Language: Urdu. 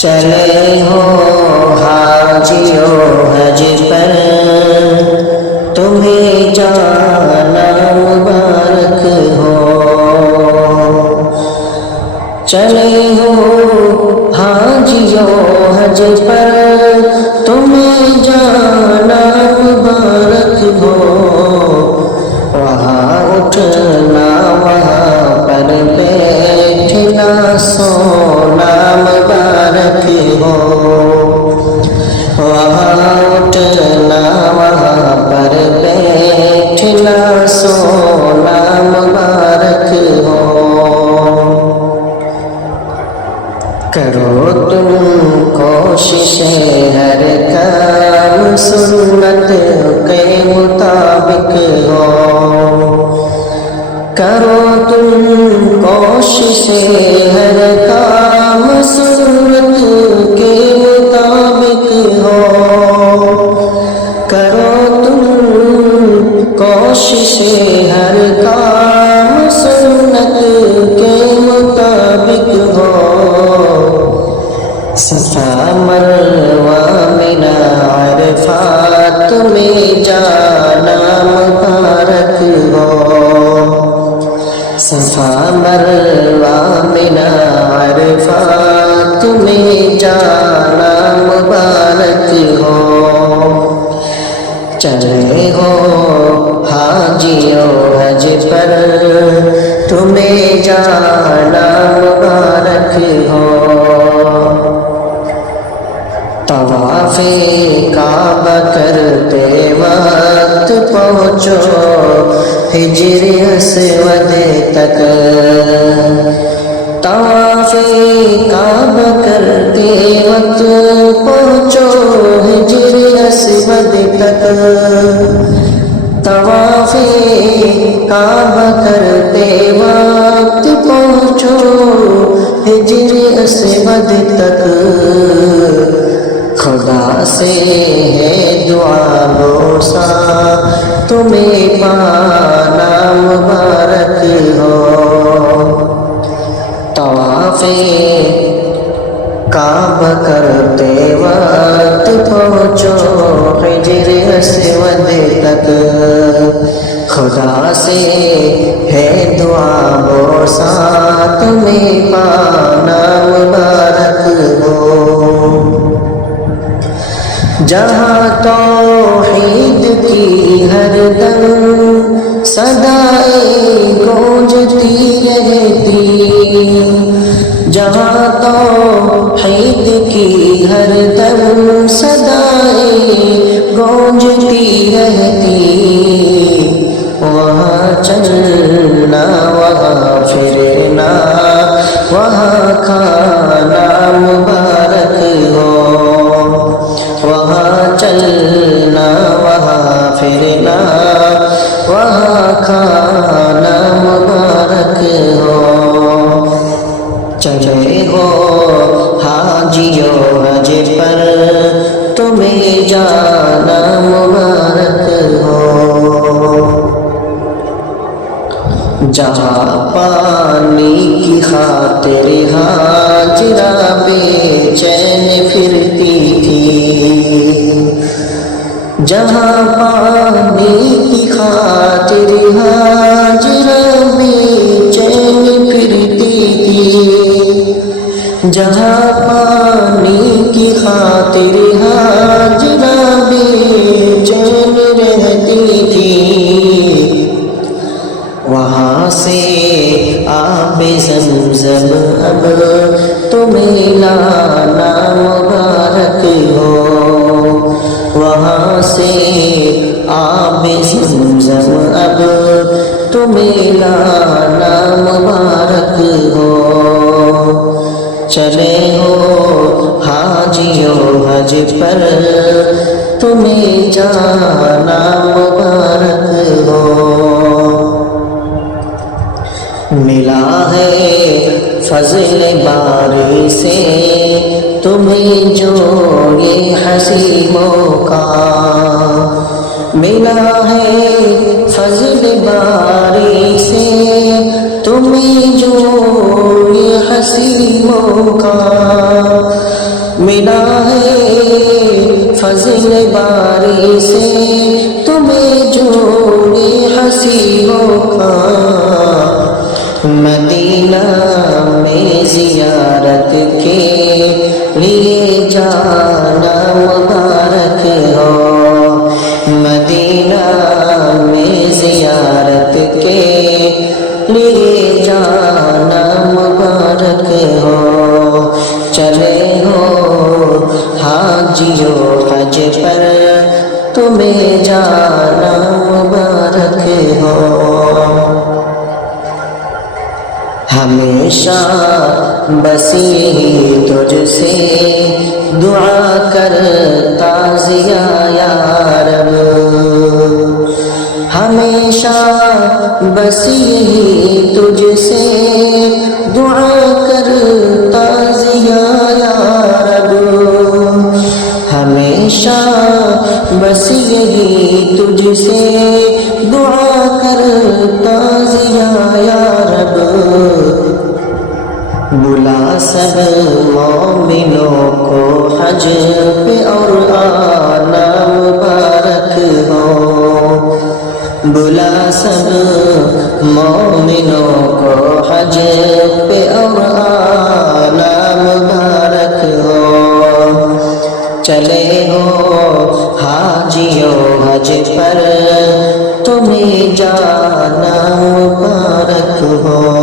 چلے ہو حاجیو حج پر تمہیں جانا مبارک ہو. چلے ہو حاجیو حج پر تمہیں جانا مبارک ہو. وہاں اٹھنا وہاں پر بیٹھنا سونا مبارک ہو. وہاں اٹھنا وہاں پر بیٹھنا سونا مبارک ہو. کرو تم کوشش ہر کام سنت کے مطابق ہو. کرو تم کوشش ہر کام سنت کے مطابق ہو. کرو تم کوشش ہر کام سنت کے مطابق ہو. صفا مروہ منی عرفات میں جانا مبارک ہو. صفا مروہ منی عرفات میں جانا مبارک ہو. چلے ہو حاجیو حج پر تمہیں جانا مبارک ہو. طواف کعبہ کرتے وقت پہنچو حجر اسود تک. طواف کعبہ کرتے وقت پہنچو حجر اسود تک. طواف کعبہ کرتے وقت پہنچو حجر اسود تک. خدا سے ہے دعا بوسا تمہیں پانا مبارک ہو. طواف کعبہ کرتے وقت پہنچو حجر اسود تک. خدا سے ہے دعا بوسا تمہیں پانا مبارک ہو. جہاں توحید کی ہر دم صدائیں گونجتی رہتی. جہاں توحید کی ہر دم صدائیں گونجتی رہتی. وہاں چلنا وہاں پھرنا وہاں کھانا مبارک ہو. وہاں چلنا وہاں پھرنا وہاں کھانا مبارک ہو. چلے ہو حاجیو حج پر تمہیں جانا مبارک ہو. جہاں پانی کی خاطر ہاجرہ بے چین پھرتی تھی. جہاں پانی کی خاطر ہاجرہ بے چین پھرتی تھی. جہاں پانی کی خاطر ہاجرہ بے چین رہتی تھی. وہاں سے آب زمزم اب تمہیں لانا مبارک ہو. وہاں سے آب زمزم اب تمہیں لانا مبارک ہو. چلے ہو حاجیو حج پر تمہیں جانا مبارک ہو. ملا ہے فضل باری سے تمہیں جو یہ حسین موقع. ملا ہے فضل باری سے تمہیں جو یہ حسین موقع. ملا ہے فضل باری سے تمہیں جوڑے ہنسیوں کا مدینہ میں زیارت کے لیے جانا مبارک ہو مدینہ میں زیارت کے لیے جانا مبارک ہو چلے ہو حاجیو حج پر تمہیں جانا مبارک ہو ہمیشہ بس یہی تجھ سے دعا کرتا ضیا یا رب ہمیشہ بس یہی تجھ سے دعا کرتا ضیا یا رب ہمیشہ بس یہی تجھ سے دعا کرتا ضیا یا رب بلا سب مومنوں کو حج پہ اور آنا مبارک ہو بلا سب مومنوں کو حج پہ اور آنا مبارک ہو چلے ہو حاجیو حج پر تمہیں جانا مبارک ہو